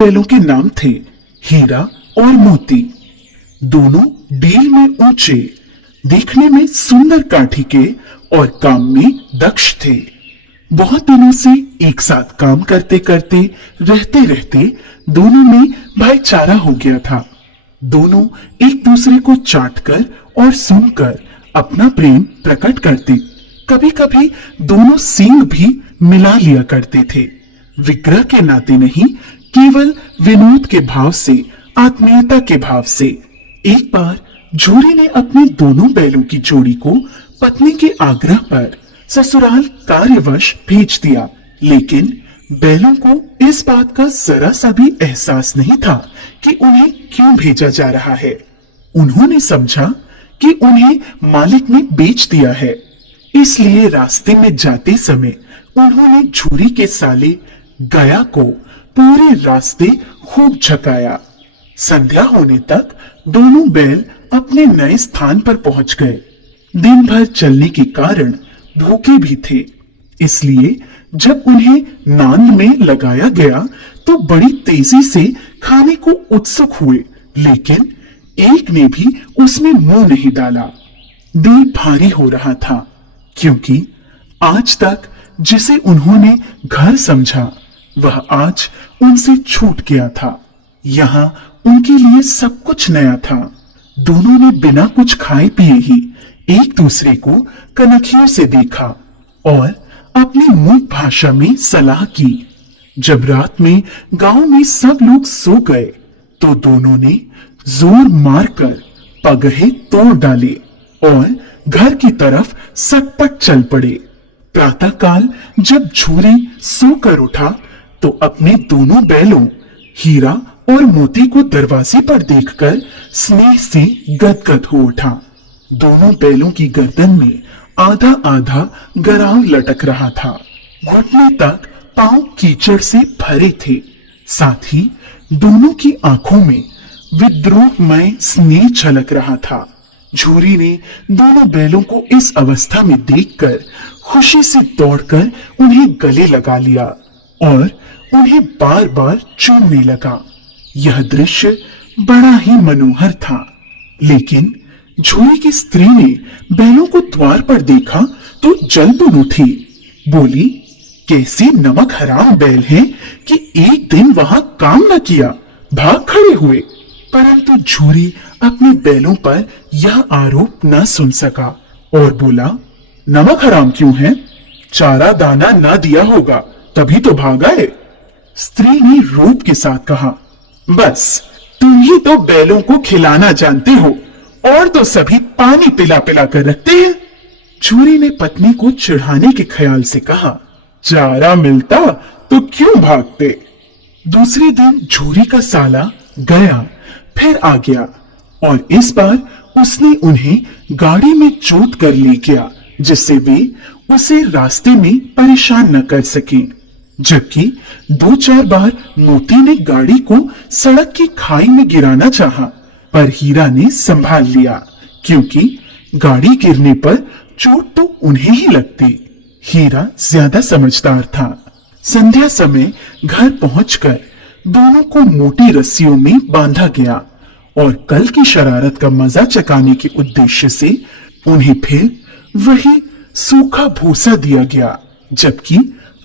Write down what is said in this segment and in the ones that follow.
बैलों के नाम थे हीरा और मोती। दोनों डील में ऊंचे, देखने में सुंदर काठी के और काम में दक्ष थे। बहुत दिनों से एक साथ काम करते करते रहते रहते दोनों में भाईचारा हो गया था। दोनों एक दूसरे को चाटकर और सूंघकर अपना प्रेम प्रकट करते। कभी कभी दोनों सींग भी मिला लिया करते थे, विग्रह के नाते नहीं, केवल विनोद के भाव से, आत्मीयता के भाव से। एक बार झूरी ने अपने दोनों बैलों की जोड़ी को पत्नी के आग्रह पर ससुराल कार्यवश भेज दिया, लेकिन बैलों को इस बात का जरा सा भी एहसास नहीं था कि उन्हें क्यों भेजा जा रहा है। उन्होंने समझा कि उन्हें मालिक ने बेच दिया है, इसलिए रास्ते में जाते समय उन्होंने झूरी के साले गया को पूरे रास्ते खूब झकाया। संध्या होने तक दोनों बैल अपने नए स्थान पर पहुंच गए। दिन भर चलने के कारण भूखे भी थे, इसलिए जब उन्हें नांद में लगाया गया तो बड़ी तेजी से खाने को उत्सुक हुए, लेकिन एक ने भी उसमें मुंह नहीं डाला। दिल भारी हो रहा था, क्योंकि आज तक जिसे उन्होंने घर समझा वह आज उनसे छूट गया था। यहाँ उनके लिए सब कुछ नया था। दोनों ने बिना कुछ खाए पिए ही एक दूसरे को कनखियों से देखा और अपनी मूक भाषा में सलाह की। जब रात में गांव में सब लोग सो गए तो दोनों ने जोर मारकर पगहे तोड़ डाले और घर की तरफ सटपट चल पड़े। प्रातःकाल जब झूरी सोकर उठा तो अपने दोनों बैलों हीरा और मोती को दरवाजे पर देखकर स्नेह से गदगद हो उठा। दोनों बैलों की गर्दन में आधा आधा गराव लटक रहा था। घुटने तक पांव कीचड़ से भरे थे। साथ ही दोनों की आंखों में विद्रोहमय स्नेह झलक रहा था। झूरी ने दोनों बैलों को इस अवस्था में देखकर खुशी से दौड़कर उन्हें गले लगा लिया और उन्हें बार बार चूमने लगा। यह दृश्य बड़ा ही मनोहर था, लेकिन झूरी की स्त्री ने बैलों को द्वार पर देखा तो जल बुन उठी। बोली, कैसे नमक हराम बैल हैं कि एक दिन वहां काम न किया, भाग खड़े हुए। परंतु झूरी अपने बैलों पर यह आरोप न सुन सका और बोला, नमक हराम क्यों है? चारा दाना न दिया होगा, तभी तो भाग आए। स्त्री ने रूप के साथ कहा, बस तुम ही तो बैलों को खिलाना जानते हो, और तो सभी पानी पिला पिला कर रखते हैं। झूरी ने पत्नी को चिढ़ाने के ख्याल से कहा, चारा मिलता तो क्यों भागते। दूसरे दिन झूरी का साला गया फिर आ गया और इस बार उसने उन्हें गाड़ी में चोट कर ले गया, जिससे वे उसे रास्ते में परेशान न कर सकें। जबकि 2-4 बार मोती ने गाड़ी को सड़क की खाई में गिराना चाहा, पर हीरा ने संभाल लिया, क्योंकि गाड़ी गिरने पर चोट तो उन्हें ही लगती। हीरा ज्यादा समझदार था। संध्या समय घर पहुंचकर दोनों को मोटी रस्सियों में बांधा गया और कल की शरारत का मजा चकाने के उद्देश्य से उन्हें फिर वही सूखा भूसा दिया गया, जबकि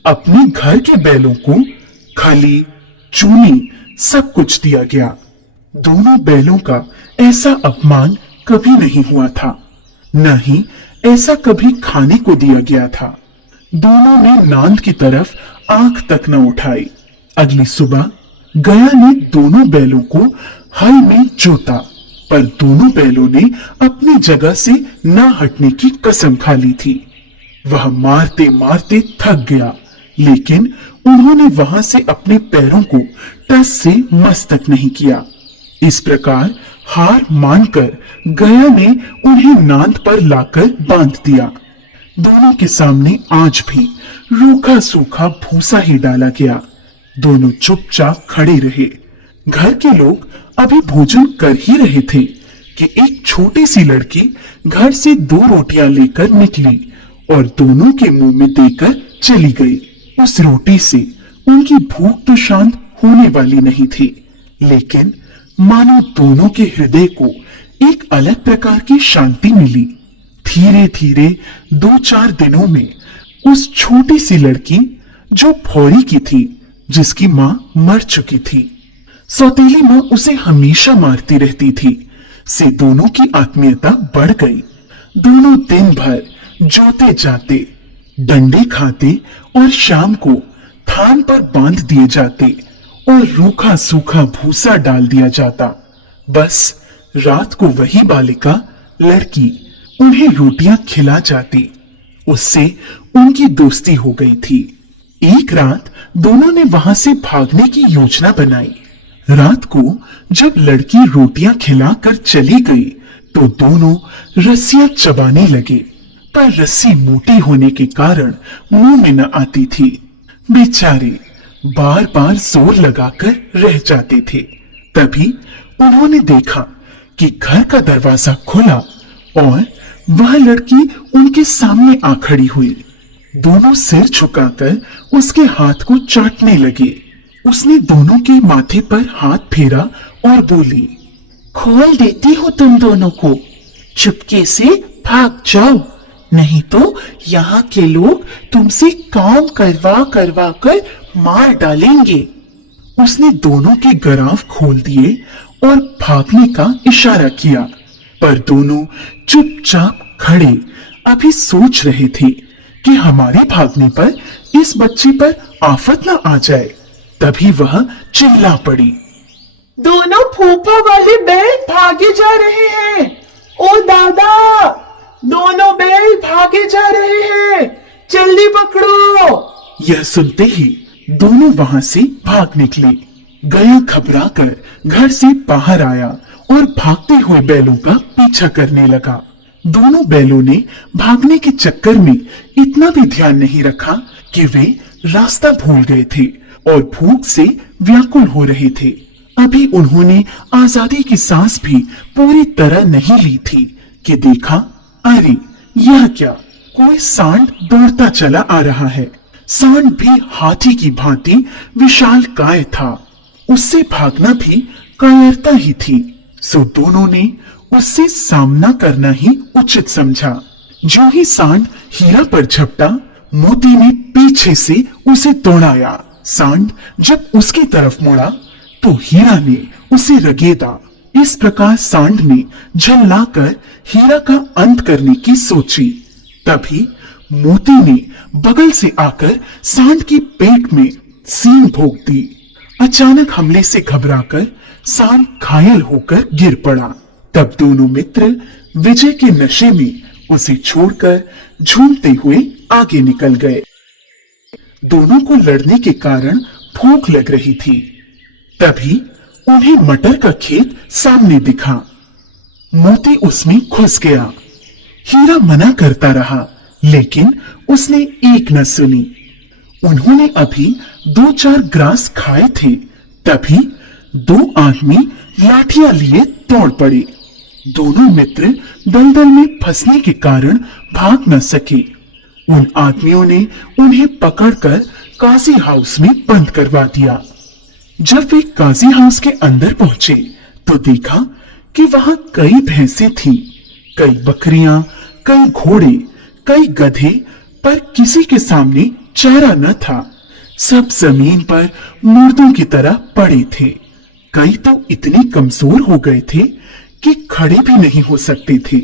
अपने घर के बैलों को खली, चूनी सब कुछ दिया गया। दोनों बैलों का ऐसा अपमान कभी नहीं हुआ था, न ही ऐसा कभी खाने को दिया गया था। दोनों ने नांद की तरफ आंख तक न उठाई। अगली सुबह गया ने दोनों बैलों को हल में जोता, पर दोनों बैलों ने अपनी जगह से न हटने की कसम खा ली थी। वह मारते मारते थक गया, लेकिन उन्होंने वहां से अपने पैरों को टस से मस तक नहीं किया। इस प्रकार हार मानकर गया ने उन्हें नांद पर लाकर बांध दिया। दोनों के सामने आज भी रूखा सूखा भूसा ही डाला गया। दोनों चुपचाप खड़े रहे। घर के लोग अभी भोजन कर ही रहे थे कि एक छोटी सी लड़की घर से 2 रोटियां लेकर निकली और दोनों के मुंह में देकर चली गई। उस रोटी से उनकी भूख तो शांत होने वाली नहीं थी, लेकिन मानो दोनों के हृदय को एक अलग प्रकार की शांति मिली। धीरे धीरे 2-4 दिनों में उस छोटी सी लड़की जो भौरी की थी, जिसकी मां मर चुकी थी, सौतेली मां उसे हमेशा मारती रहती थी, से दोनों की आत्मीयता बढ़ गई। दोनों दिन भर जोते जाते, डंडे खाते और शाम को थान पर बांध दिए जाते और रूखा सूखा भूसा डाल दिया जाता। बस रात को वही बालिका लड़की उन्हें रोटियां खिला जाती। उससे उनकी दोस्ती हो गई थी। एक रात दोनों ने वहां से भागने की योजना बनाई। रात को जब लड़की रोटियां खिलाकर चली गई तो दोनों रस्सियां चबाने लगे, पर रस्सी मोटी होने के कारण मुंह में न आती थी। बेचारे बार बार जोर लगाकर रह जाते थे। तभी उन्होंने देखा कि घर का दरवाजा खुला और वह लड़की उनके सामने आ खड़ी हुई। दोनों सिर झुकाकर उसके हाथ को चाटने लगे। उसने दोनों के माथे पर हाथ फेरा और बोली, खोल देती हूँ तुम दोनों को, चुपके से भाग जाओ, नहीं तो यहाँ के लोग तुमसे काम करवा करवा कर मार डालेंगे। उसने दोनों के गराव खोल दिए और भागने का इशारा किया, पर दोनों चुपचाप खड़े अभी सोच रहे थे कि हमारे भागने पर इस बच्चे पर आफत न आ जाए। तभी वह चिल्ला पड़ी, दोनों फूफा वाले बैल भागे जा रहे हैं। ओ दादा, दोनों बैल भागे जा रहे हैं, जल्दी पकड़ो। यह सुनते ही दोनों वहां से भाग निकले। गया घबराकर घर से बाहर आया और भागते हुए बैलों का पीछा करने लगा। दोनों बैलों ने भागने के चक्कर में इतना भी ध्यान नहीं रखा कि वे रास्ता भूल गए थे और भूख से व्याकुल हो रहे थे। अभी उन्होंने आजादी की सांस भी पूरी तरह नहीं ली थी कि देखा, अरे यह क्या, कोई सांड दौड़ता चला आ रहा है। सांड भी हाथी की भांति विशाल काय था। उससे भागना भी कायरता ही थी। सो दोनों ने उससे सामना करना ही उचित समझा। जो ही सांड हीरा पर झपटा, मोती ने पीछे से उसे दौड़ाया। सांड जब उसकी तरफ मुड़ा तो हीरा ने उसे रगेदा। इस प्रकार सांड ने झल्लाकर हीरा का अंत करने की सोची। तभी मोती ने बगल से आकर सांड की पेट में सींग भोंक दी। अचानक हमले से घबराकर सांड घायल होकर गिर पड़ा। तब दोनों मित्र विजय के नशे में उसे छोड़कर झूमते हुए आगे निकल गए। दोनों को लड़ने के कारण भूख लग रही थी। तभी उन्हें मटर का खेत सामने दिखा। मोती उसमें घुस गया। हीरा मना करता रहा, लेकिन उसने एक न सुनी। उन्होंने अभी 2-4 ग्रास खाए थे। तभी 2 आदमी लाठियां लिए दौड़ पड़े। दोनों मित्र दलदल में फंसने के कारण भाग न सके। उन आदमियों ने उन्हें पकड़कर काजी हाउस में बंद करवा दिया। जब वे काजी हाउस के अंदर पहुंचे तो देखा कि वहां कई भैंसें थीं, कई बकरियां, कई घोड़े, कई गधे, पर किसी के सामने चारा न था। सब जमीन पर मुर्दों की तरह पड़े थे। कई तो इतने कमजोर हो गए थे कि खड़े भी नहीं हो सकते थे।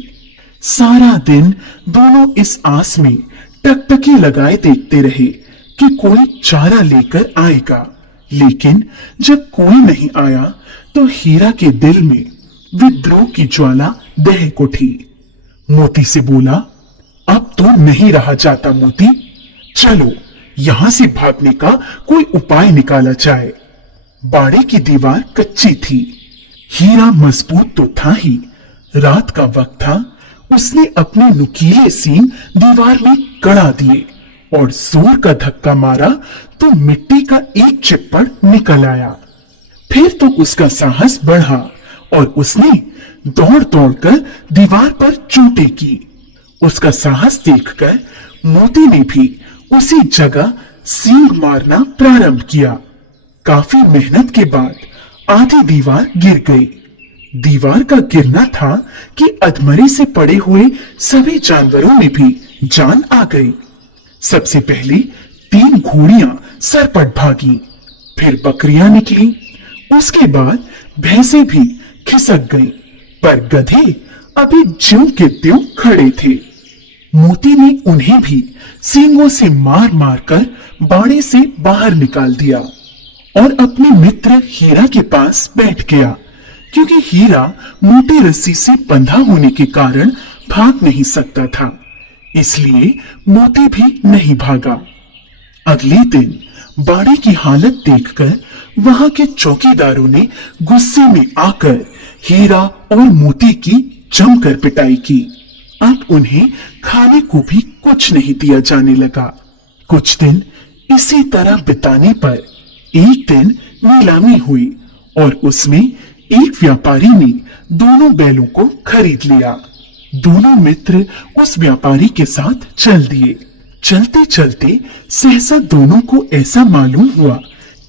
सारा दिन दोनों इस आस में टकटकी लगाए देखते रहे कि कोई चारा लेकर आएगा, लेकिन जब कोई नहीं आया तो हीरा के दिल में विद्रोह की ज्वाला दहक उठी। मोती से बोला, अब तो नहीं रहा जाता मोती, चलो यहां से भागने का कोई उपाय निकाला जाए। बाड़े की दीवार कच्ची थी। हीरा मजबूत तो था ही, रात का वक्त था। उसने अपने नुकीले सींग दीवार में गड़ा दिए और जोर का धक्का मारा तो मिट्टी का एक चिप्पड़ निकल आया। फिर तो उसका साहस बढ़ा और उसने दौड़ दौड़कर दीवार पर चोटें की। उसका साहस देखकर मोती ने भी उसी जगह सींग मारना प्रारंभ किया। काफी मेहनत के बाद आधी दीवार गिर गई। दीवार का गिरना था कि अधमरे से पड़े हुए सभी जानवरों में भी जान आ गई। सबसे पहले 3 घोड़ियां सरपट भागी, फिर बकरियां निकली, उसके बाद भैंसें भी खिसक गईं, पर गधे अभी ज्यों के त्यों खड़े थे। मोती ने उन्हें भी सींगों से मार मार कर बाड़े से बाहर निकाल दिया और अपने मित्र हीरा के पास बैठ गया, क्योंकि हीरा मोटी रस्सी से बंधा होने के कारण भाग नहीं सकता था, इसलिए मोती भी नहीं भागा। अगले दिन बाड़े की हालत देखकर वहां के चौकीदारों ने गुस्से में आकर हीरा और मोती की जमकर पिटाई की। अब उन्हें खाने को भी कुछ नहीं दिया जाने लगा। कुछ दिन इसी तरह बिताने पर एक दिन नीलामी हुई और उसमें एक व्यापारी ने दोनों बैलों को खरीद लिया। दोनों मित्र उस व्यापारी के साथ चल दिए। चलते चलते सहसा दोनों को ऐसा मालूम हुआ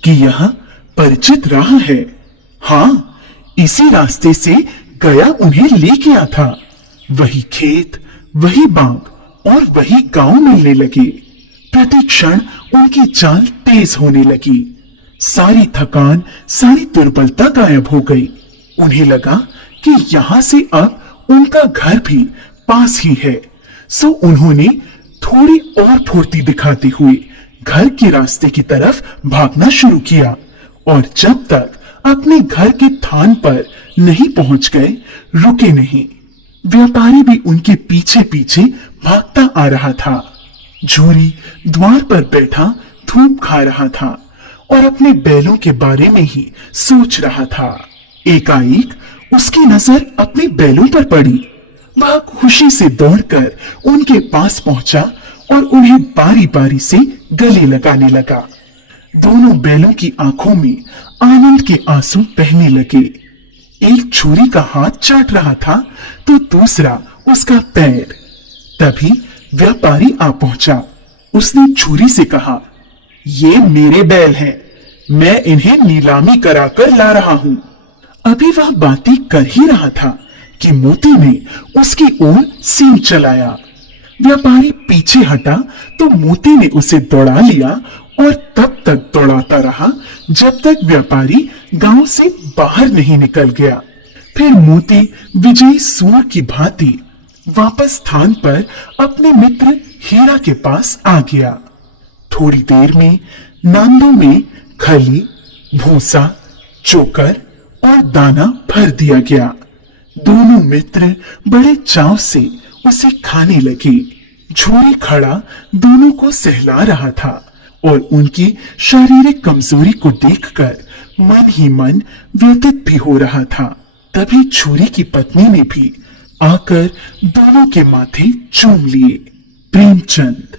कि यह परिचित राह है। हाँ, इसी रास्ते से गया उन्हें ले गया था। वही खेत, वही बाग और वही गांव मिलने लगे। प्रति क्षण उनकी चाल तेज होने लगी। सारी थकान, सारी दुर्बलता गायब हो गई। उन्हें लगा कि यहाँ से अब उनका घर भी पास ही है। सो उन्होंने थोड़ी और फुर्ती दिखाते हुए घर के रास्ते की तरफ भागना शुरू किया और जब तक अपने घर के थान पर नहीं पहुंच गए, रुके नहीं। व्यापारी भी उनके पीछे पीछे भागता आ रहा था। झूरी द्वार पर बैठा धूप खा रहा था और अपने बैलों के बारे में ही सोच रहा था। एकाएक उसकी नजर अपने बैलों पर पड़ी। वह खुशी से दौड़कर उनके पास पहुंचा और उन्हें बारी बारी से गले लगाने लगा। दोनों बैलों की आंखों में आनंद के आंसू बहने लगे। एक छुरी का हाथ चाट रहा था तो दूसरा उसका पैर। तभी व्यापारी आ पहुंचा। उसने छुरी से कहा, ये मेरे बैल हैं, मैं इन्हें नीलामी कराकर ला रहा हूं। अभी वह बातें कर ही रहा था कि मोती ने उसकी ओर सींग चलाया। व्यापारी पीछे हटा तो मोती ने उसे दौड़ा लिया और तब तक दौड़ाता रहा जब तक व्यापारी गांव से बाहर नहीं निकल गया। फिर मोती विजयी सूर की भांति वापस स्थान पर अपने मित्र हीरा के पास आ गया। थोड़ी देर में नांदों में खली, भूसा, चोकर और दाना भर दिया गया। दोनों मित्र बड़े चाव से उसे खाने लगे। झोरी खड़ा दोनों को सहला रहा था और उनकी शारीरिक कमजोरी को देखकर मन ही मन व्यथित भी हो रहा था। तभी छुरी की पत्नी ने भी आकर दोनों के माथे चूम लिए। प्रेमचंद।